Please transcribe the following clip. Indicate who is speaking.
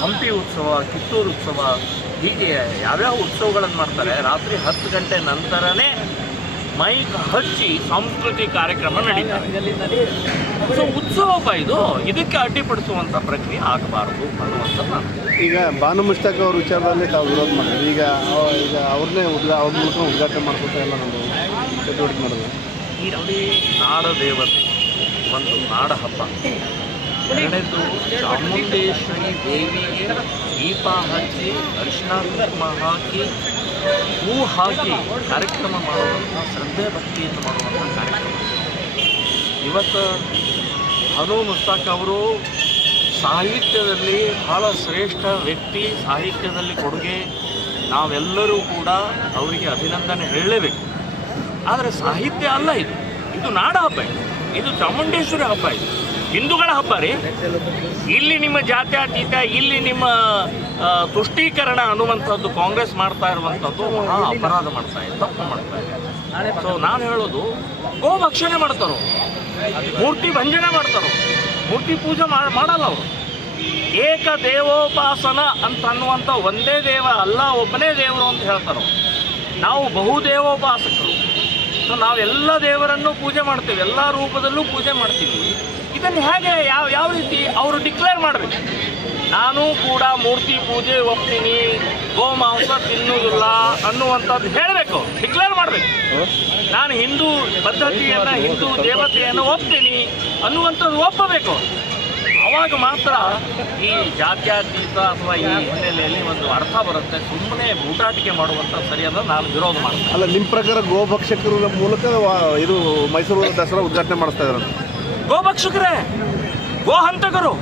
Speaker 1: ಹಂಪಿ ಉತ್ಸವ ಕಿತ್ತೂರು ಉತ್ಸವ ಹೀಗೆ ಯಾವ್ಯಾವ ಉತ್ಸವಗಳನ್ನು ಮಾಡ್ತಾರೆ ರಾತ್ರಿ ಹತ್ತು ಗಂಟೆ ನಂತರನೇ ಮೈಕ್ ಹಚ್ಚಿ ಸಾಂಸ್ಕೃತಿಕ ಕಾರ್ಯಕ್ರಮ ನಡೀತಾರೆ ಸೊ ಉತ್ಸವ ಇದು ಇದಕ್ಕೆ ಅಡ್ಡಿಪಡಿಸುವಂಥ ಪ್ರಕ್ರಿಯೆ ಆಗಬಾರದು ಅನ್ನುವಂಥದ್ದು
Speaker 2: ಈಗ ಬಾನು ಮುಷ್ತಾಕ್ ಅವ್ರ ವಿಚಾರದಲ್ಲಿ ತಾವು ವಿರೋಧ ಮಾಡಿದ್ರು. ಈಗ ಈಗ ಅವ್ರನ್ನೇ ಉದ್ಘಾ ಅವ್ರ ಮೂಲಕ ಉದ್ಘಾಟನೆ ಮಾಡ್ಕೊತಾ ಎಲ್ಲ ನಮ್ಮದು ಚಟುವಟಿಕೆ ಮಾಡೋದು
Speaker 1: ಈ ನೋಡಿ ನಾಡ ದೇವತೆ ಒಂದು ನಾಡ ಹಬ್ಬ ಎರಡನೇದು ಚಾಮುಂಡೇಶ್ವರಿ ದೇವಿಗೆ ದೀಪ ಹಚ್ಚಿ ಅರಿಶಿನ ಕುಂಕುಮ ಹಾಕಿ, ಹೂ ಹಾಕಿ ಕಾರ್ಯಕ್ರಮ ಮಾಡುವಂಥ ಶ್ರದ್ಧೆ ಭಕ್ತಿಯನ್ನು ಮಾಡುವಂಥ ಕಾರ್ಯಕ್ರಮ. ಇವತ್ತು ಹನು ಮುಸ್ತಾಕ್ ಅವರು ಸಾಹಿತ್ಯದಲ್ಲಿ ಬಹಳ ಶ್ರೇಷ್ಠ ವ್ಯಕ್ತಿ, ಸಾಹಿತ್ಯದಲ್ಲಿ ಕೊಡುಗೆ. ನಾವೆಲ್ಲರೂ ಕೂಡ ಅವರಿಗೆ ಅಭಿನಂದನೆ ಹೇಳಲೇಬೇಕು. ಆದರೆ ಸಾಹಿತ್ಯ ಅಲ್ಲ ಇದು. ಇದು ನಾಡ ಹಬ್ಬ ಇದು. ಇದು ಚಾಮುಂಡೇಶ್ವರಿ ಹಬ್ಬ ಇದು. ಹಿಂದೂಗಳ ಹಬ್ಬ ರೀ. ಇಲ್ಲಿ ನಿಮ್ಮ ಜಾತ್ಯತೀತ, ಇಲ್ಲಿ ನಿಮ್ಮ ತುಷ್ಟೀಕರಣ ಅನ್ನುವಂಥದ್ದು ಕಾಂಗ್ರೆಸ್ ಮಾಡ್ತಾ ಇರುವಂಥದ್ದು ಮಹಾ ಅಪರಾಧ ಮಾಡ್ತಾ ಇದೆ, ತಪ್ಪು ಮಾಡ್ತಾ ಇದೆ. ಸೊ ನಾನು ಹೇಳೋದು, ಗೋ ಭಕ್ಷಣೆ ಮಾಡ್ತಾರೋ? ಮೂರ್ತಿ ಭಂಜನೆ ಮಾಡ್ತಾರೋ? ಮೂರ್ತಿ ಪೂಜೆ ಮಾಡ್- ಮಾಡಲ್ಲ ಅವರು. ಏಕ ದೇವೋಪಾಸನ ಅಂತ ಅನ್ನುವಂಥ ಒಂದೇ ದೇವ ಅಲ್ಲ, ಒಬ್ಬನೇ ದೇವರು ಅಂತ ಹೇಳ್ತಾರೋ? ನಾವು ಬಹುದೇವೋಪಾಸಕರು ಸೊ ನಾವೆಲ್ಲ ದೇವರನ್ನು ಪೂಜೆ ಮಾಡ್ತೇವೆ, ಎಲ್ಲ ರೂಪದಲ್ಲೂ ಪೂಜೆ ಮಾಡ್ತೀವಿ. ಇದನ್ನು ಹೇಗೆ ಯಾವ ಯಾವ ರೀತಿ ಅವರು ಡಿಕ್ಲೇರ್ ಮಾಡಬೇಕು ನಾನು ಕೂಡ ಮೂರ್ತಿ ಪೂಜೆ ಒಪ್ತೀನಿ ಗೋಮಾಂಸ ತಿನ್ನುವುದಿಲ್ಲ ಅನ್ನುವಂಥದ್ದು ಹೇಳಬೇಕು ಡಿಕ್ಲೇರ್ ಮಾಡಬೇಕು ನಾನು ಹಿಂದೂ ಪದ್ಧತಿಯನ್ನು ಹಿಂದೂ ದೇವತೆಯನ್ನು ಒಪ್ತೀನಿ ಅನ್ನುವಂಥದ್ದು ಒಪ್ಪಬೇಕು. ಅವಾಗ ಮಾತ್ರ ಈ ಜಾತ್ಯತೀತ ಅಥವಾ ಈ ಹಿನ್ನೆಲೆಯಲ್ಲಿ ಒಂದು ಅರ್ಥ ಬರುತ್ತೆ. ಸುಮ್ಮನೆ ಊಟಾಟಿಕೆ ಮಾಡುವಂಥ ಸರಿಯಲ್ಲ ನಾನು ವಿರೋಧ ಮಾಡ್ತೀನಿ.
Speaker 2: ಅಲ್ಲ ನಿಮ್ಮ ಪ್ರಕಾರ ಗೋಭಕ್ಷಕರ ಮೂಲಕ ಇದು ಮೈಸೂರು ದಸರಾ ಉದ್ಘಾಟನೆ ಮಾಡಿಸ್ತಾ ಇದ್ದಾರೆ
Speaker 1: ಗೋಭಕ್ಷಕರೇ ಗೋಹಂತಕರು.